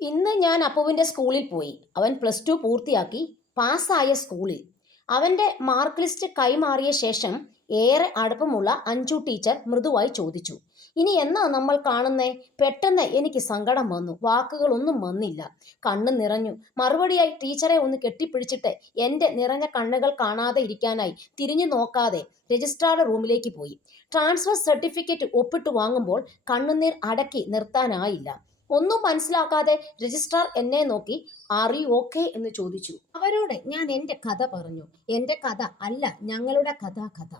ഇന്ന് ഞാൻ അപ്പുവിന്റെ സ്കൂളിൽ പോയി. അവൻ പ്ലസ് ടു പൂർത്തിയാക്കി പാസ്സായ സ്കൂളിൽ. അവന്റെ മാർക്ക് ലിസ്റ്റ് കൈമാറിയ ശേഷം ഏറെ അടുപ്പമുള്ള അഞ്ചു ടീച്ചർ മൃദുവായി ചോദിച്ചു ഇനി എന്നാ നമ്മൾ കാണുന്നേ? പെട്ടെന്ന് എനിക്ക് സങ്കടം വന്നു. വാക്കുകളൊന്നും വന്നില്ല. കണ്ണ് നിറഞ്ഞു. മറുപടിയായി ടീച്ചറെ ഒന്ന് കെട്ടിപ്പിടിച്ചിട്ട് എന്റെ നിറഞ്ഞ കണ്ണുകൾ കാണാതെ ഇരിക്കാനായി തിരിഞ്ഞു നോക്കാതെ രജിസ്ട്രാറുടെ റൂമിലേക്ക് പോയി. ട്രാൻസ്ഫർ സർട്ടിഫിക്കറ്റ് ഒപ്പിട്ട് വാങ്ങുമ്പോൾ കണ്ണുനീർ അടക്കി നിർത്താനായില്ല. ഒന്നും മനസ്സിലാക്കാതെ രജിസ്ട്രാർ എന്നെ നോക്കി ആർ യു ഓക്കെ? എന്ന് ചോദിച്ചു. അവരോട് ഞാൻ എന്റെ കഥ പറഞ്ഞു. എന്റെ കഥ അല്ല ഞങ്ങളുടെ കഥ കഥ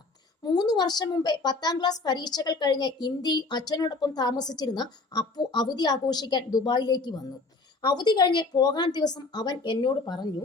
മൂന്ന് വർഷം മുമ്പേ പത്താം ക്ലാസ് പരീക്ഷകൾ കഴിഞ്ഞ് ഇന്ത്യയിൽ അച്ഛനോടൊപ്പം താമസിച്ചിരുന്ന അപ്പു അവധി ആഘോഷിക്കാൻ ദുബായിലേക്ക് വന്നു. അവധി കഴിഞ്ഞ് പോകാൻ ദിവസം അവൻ എന്നോട് പറഞ്ഞു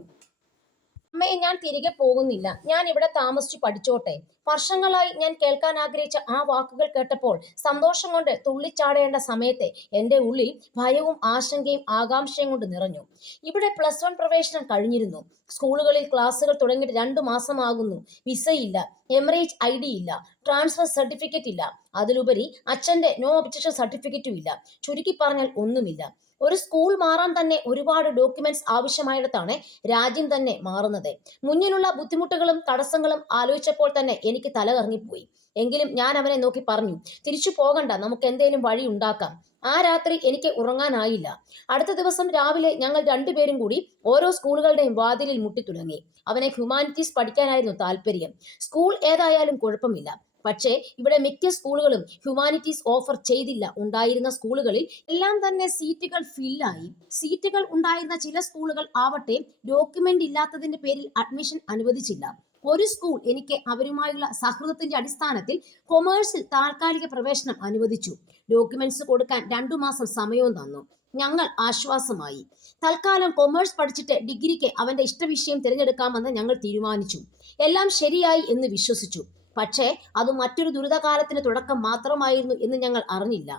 അമ്മയെ ഞാൻ തിരികെ പോകുന്നില്ല. ഞാൻ ഇവിടെ താമസിച്ചു പഠിച്ചോട്ടെ. വർഷങ്ങളായി ഞാൻ കേൾക്കാൻ ആഗ്രഹിച്ച ആ വാക്കുകൾ കേട്ടപ്പോൾ സന്തോഷം കൊണ്ട് തുള്ളിച്ചാടേണ്ട സമയത്തെ എന്റെ ഉള്ളിൽ ഭയവും ആശങ്കയും ആകാംക്ഷയും കൊണ്ട് നിറഞ്ഞു. ഇവിടെ പ്ലസ് വൺ പ്രവേശനം കഴിഞ്ഞിരുന്നു. സ്കൂളുകളിൽ ക്ലാസ്സുകൾ തുടങ്ങിയിട്ട് രണ്ടു മാസമാകുന്നു. വിസയില്ല എമറേജ് ഐ ഡി ഇല്ല ട്രാൻസ്ഫർ സർട്ടിഫിക്കറ്റ് ഇല്ല. അതിലുപരി അച്ഛന്റെ നോ ഒബ്ജക്ഷൻ സർട്ടിഫിക്കറ്റും ഇല്ല. ചുരുക്കി പറഞ്ഞാൽ ഒന്നുമില്ല. ഒരു സ്കൂൾ മാറാൻ തന്നെ ഒരുപാട് ഡോക്യുമെന്റ്സ് ആവശ്യമായിടത്താണ് രാജ്യം തന്നെ മാറുന്നത്. മുന്നിലുള്ള ബുദ്ധിമുട്ടുകളും തടസ്സങ്ങളും ആലോചിച്ചപ്പോൾ തന്നെ എനിക്ക് തല കറങ്ങിപ്പോയി എങ്കിലും ഞാൻ അവനെ നോക്കി പറഞ്ഞു തിരിച്ചു പോകണ്ട നമുക്ക് എന്തേലും വഴി ഉണ്ടാക്കാം. ആ രാത്രി എനിക്ക് ഉറങ്ങാനായില്ല. അടുത്ത ദിവസം രാവിലെ ഞങ്ങൾ രണ്ടുപേരും കൂടി ഓരോ സ്കൂളുകളുടെയും വാതിലിൽ മുട്ടി തുടങ്ങി അവനെ ഹ്യൂമാനിറ്റീസ് പഠിക്കാനായിരുന്നു താല്പര്യം സ്കൂൾ ഏതായാലും കുഴപ്പമില്ല. പക്ഷേ ഇവിടെ മിക്ക സ്കൂളുകളും ഹ്യൂമാനിറ്റീസ് ഓഫർ ചെയ്തില്ല. ഉണ്ടായിരുന്ന സ്കൂളുകളിൽ എല്ലാം തന്നെ സീറ്റുകൾ ഫില്ലായി സീറ്റുകൾ ഉണ്ടായിരുന്ന ചില സ്കൂളുകൾ ആവട്ടെ ഡോക്യുമെന്റ് ഇല്ലാത്തതിന്റെ പേരിൽ അഡ്മിഷൻ അനുവദിച്ചില്ല. ഒരു സ്കൂൾ എനിക്ക് അവരുമായുള്ള സൗഹൃദത്തിന്റെ അടിസ്ഥാനത്തിൽ കൊമേഴ്സിൽ താൽക്കാലിക പ്രവേശനം അനുവദിച്ചു. ഡോക്യുമെന്റ്സ് കൊടുക്കാൻ രണ്ടു മാസം സമയവും തന്നു. ഞങ്ങൾ ആശ്വാസമായി. തൽക്കാലം കൊമേഴ്സ് പഠിച്ചിട്ട് ഡിഗ്രിക്ക് അവന്റെ ഇഷ്ടവിഷയം തിരഞ്ഞെടുക്കാമെന്ന് ഞങ്ങൾ തീരുമാനിച്ചു. എല്ലാം ശരിയായി എന്ന് വിശ്വസിച്ചു. പക്ഷേ അത് മറ്റൊരു ദുരിതകാലത്തിന് തുടക്കം മാത്രമായിരുന്നു എന്ന് ഞങ്ങൾ അറിഞ്ഞില്ല.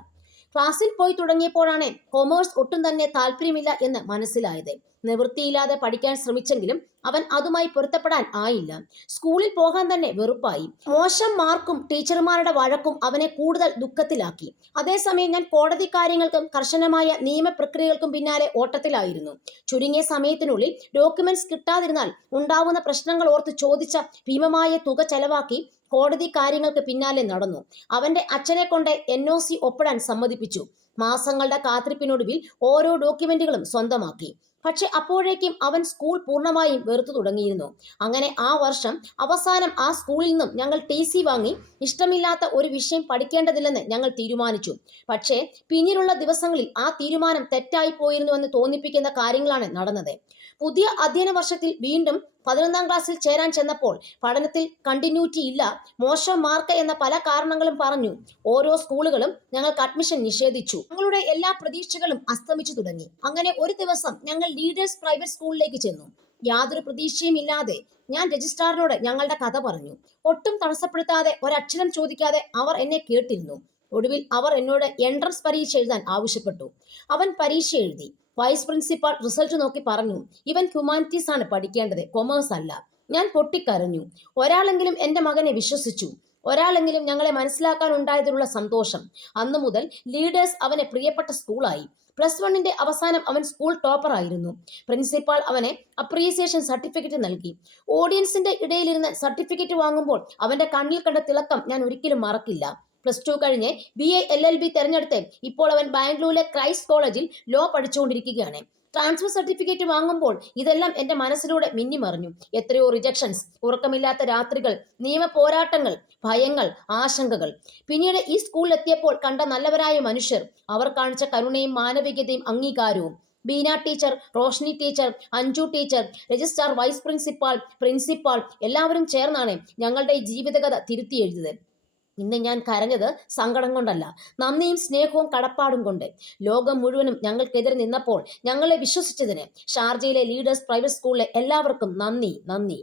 ക്ലാസ്സിൽ പോയി തുടങ്ങിയപ്പോഴാണ് കൊമേഴ്സ് ഒട്ടും തന്നെ താല്പര്യമില്ല എന്ന് മനസ്സിലായത്. നിവൃത്തിയില്ലാതെ പഠിക്കാൻ ശ്രമിച്ചെങ്കിലും അവൻ അതുമായി പൊരുത്തപ്പെടാൻ ആയില്ല. സ്കൂളിൽ പോകാൻ തന്നെ വെറുപ്പായി. മോശം മാർക്കും ടീച്ചർമാരുടെ വഴക്കും അവനെ കൂടുതൽ ദുഃഖത്തിലാക്കി. അതേസമയം ഞാൻ കോടതി കാര്യങ്ങൾക്കും കർശനമായ നിയമപ്രക്രിയകൾക്കും പിന്നാലെ ഓട്ടത്തിലായിരുന്നു. ചുരുങ്ങിയ സമയത്തിനുള്ളിൽ ഡോക്യുമെന്റ്സ് കിട്ടാതിരുന്നാൽ ഉണ്ടാവുന്ന പ്രശ്നങ്ങൾ ഓർത്ത് ചോദിച്ച ഭീമമായ തുക ചെലവാക്കി കോടതി കാര്യങ്ങൾക്ക് പിന്നാലെ നടന്നു. അവന്റെ അച്ഛനെ കൊണ്ട് എൻ ഒ സി ഒപ്പിടാൻ സമ്മതിപ്പിച്ചു. മാസങ്ങളുടെ കാത്തിരിപ്പിനൊടുവിൽ ഓരോ ഡോക്യുമെന്റുകളും സ്വന്തമാക്കി. പക്ഷെ അപ്പോഴേക്കും അവൻ സ്കൂൾ പൂർണമായും വെറുത്തു തുടങ്ങിയിരുന്നു. അങ്ങനെ ആ വർഷം അവസാനം ആ സ്കൂളിൽ നിന്നും ഞങ്ങൾ ടി സി വാങ്ങി. ഇഷ്ടമില്ലാത്ത ഒരു വിഷയം പഠിക്കേണ്ടതില്ലെന്ന് ഞങ്ങൾ തീരുമാനിച്ചു. പക്ഷേ പിന്നീടുള്ള ദിവസങ്ങളിൽ ആ തീരുമാനം തെറ്റായി പോയിരുന്നുവെന്ന് തോന്നിപ്പിക്കുന്ന കാര്യങ്ങളാണ് നടന്നത്. പുതിയ അധ്യയന വർഷത്തിൽ വീണ്ടും പതിനൊന്നാം ക്ലാസ്സിൽ ചേരാൻ ചെന്നപ്പോൾ പഠനത്തിൽ കണ്ടിന്യൂറ്റി ഇല്ല മോശം മാർക്ക് എന്ന പല കാരണങ്ങളും പറഞ്ഞു. ഓരോ സ്കൂളുകളും ഞങ്ങൾക്ക് അഡ്മിഷൻ നിഷേധിച്ചു. ഞങ്ങളുടെ എല്ലാ പ്രതീക്ഷകളും അസ്തമിച്ചു തുടങ്ങി. അങ്ങനെ ഒരു ദിവസം ഞങ്ങൾ ലീഡേഴ്സ് പ്രൈവറ്റ് സ്കൂളിലേക്ക് ചെന്നു. യാതൊരു പ്രതീക്ഷയും ഇല്ലാതെ ഞാൻ രജിസ്ട്രാറിനോട് ഞങ്ങളുടെ കഥ പറഞ്ഞു. ഒട്ടും തടസ്സപ്പെടുത്താതെ ഒരക്ഷരം ചോദിക്കാതെ അവർ എന്നെ കേട്ടിരുന്നു. ഒടുവിൽ അവർ എന്നോട് എൻട്രൻസ് പരീക്ഷ എഴുതാൻ ആവശ്യപ്പെട്ടു. അവൻ പരീക്ഷ എഴുതി. വൈസ് പ്രിൻസിപ്പാൾ റിസൾട്ട് നോക്കി പറഞ്ഞു ഇവൻ ഹ്യൂമാനിറ്റീസ് ആണ് പഠിക്കേണ്ടത് കൊമേഴ്സ് അല്ല. ഞാൻ പൊട്ടിക്കരഞ്ഞു. ഒരാളെങ്കിലും എന്റെ മകനെ വിശ്വസിച്ചു. ഒരാളെങ്കിലും ഞങ്ങളെ മനസ്സിലാക്കാൻ ഉണ്ടായതിലുള്ള സന്തോഷം. അന്നു മുതൽ ലീഡേഴ്സ് അവനെ പ്രിയപ്പെട്ട സ്കൂളായി പ്ലസ് വണ്ണിന്റെ അവസാനം അവൻ സ്കൂൾ ടോപ്പർ ആയിരുന്നു. പ്രിൻസിപ്പാൾ അവനെ അപ്രീസിയേഷൻ സർട്ടിഫിക്കറ്റ് നൽകി. ഓഡിയൻസിന്റെ ഇടയിലിരുന്ന് സർട്ടിഫിക്കറ്റ് വാങ്ങുമ്പോൾ അവന്റെ കണ്ണിൽ കണ്ട തിളക്കം ഞാൻ ഒരിക്കലും മറക്കില്ല. പ്ലസ് ടു കഴിഞ്ഞ് B A L L B തെരഞ്ഞെടുത്ത് ഇപ്പോൾ അവൻ ബാംഗ്ലൂരിലെ ക്രൈസ്റ്റ് കോളേജിൽ ലോ പഠിച്ചുകൊണ്ടിരിക്കുകയാണ്. ട്രാൻസ്ഫർ സർട്ടിഫിക്കറ്റ് വാങ്ങുമ്പോൾ ഇതെല്ലാം എന്റെ മനസ്സിലൂടെ മിന്നിമറിഞ്ഞു. എത്രയോ റിജക്ഷൻസ് ഉറക്കമില്ലാത്ത രാത്രികൾ നിയമ പോരാട്ടങ്ങൾ ഭയങ്ങൾ ആശങ്കകൾ. പിന്നീട് ഈ സ്കൂളിലെത്തിയപ്പോൾ കണ്ട നല്ലവരായ മനുഷ്യർ അവർ കാണിച്ച കരുണയും മാനവികതയും അംഗീകാരവും. Beena teacher Roshni teacher Anju teacher registrar vice principal principal എല്ലാവരും ചേർന്നാണ് ഞങ്ങളുടെ ഈ ജീവിതകഥ തിരുത്തി എഴുതിയത്. ഇന്ന് ഞാൻ കരഞ്ഞത് സങ്കടം കൊണ്ടല്ല നന്ദിയും സ്നേഹവും കടപ്പാടും കൊണ്ട്. ലോകം മുഴുവനും ഞങ്ങൾക്കെതിരെ നിന്നപ്പോൾ ഞങ്ങളെ വിശ്വസിച്ചതിന് ഷാർജയിലെ ലീഡേഴ്സ് പ്രൈവറ്റ് സ്കൂളിലെ എല്ലാവർക്കും നന്ദി നന്ദി.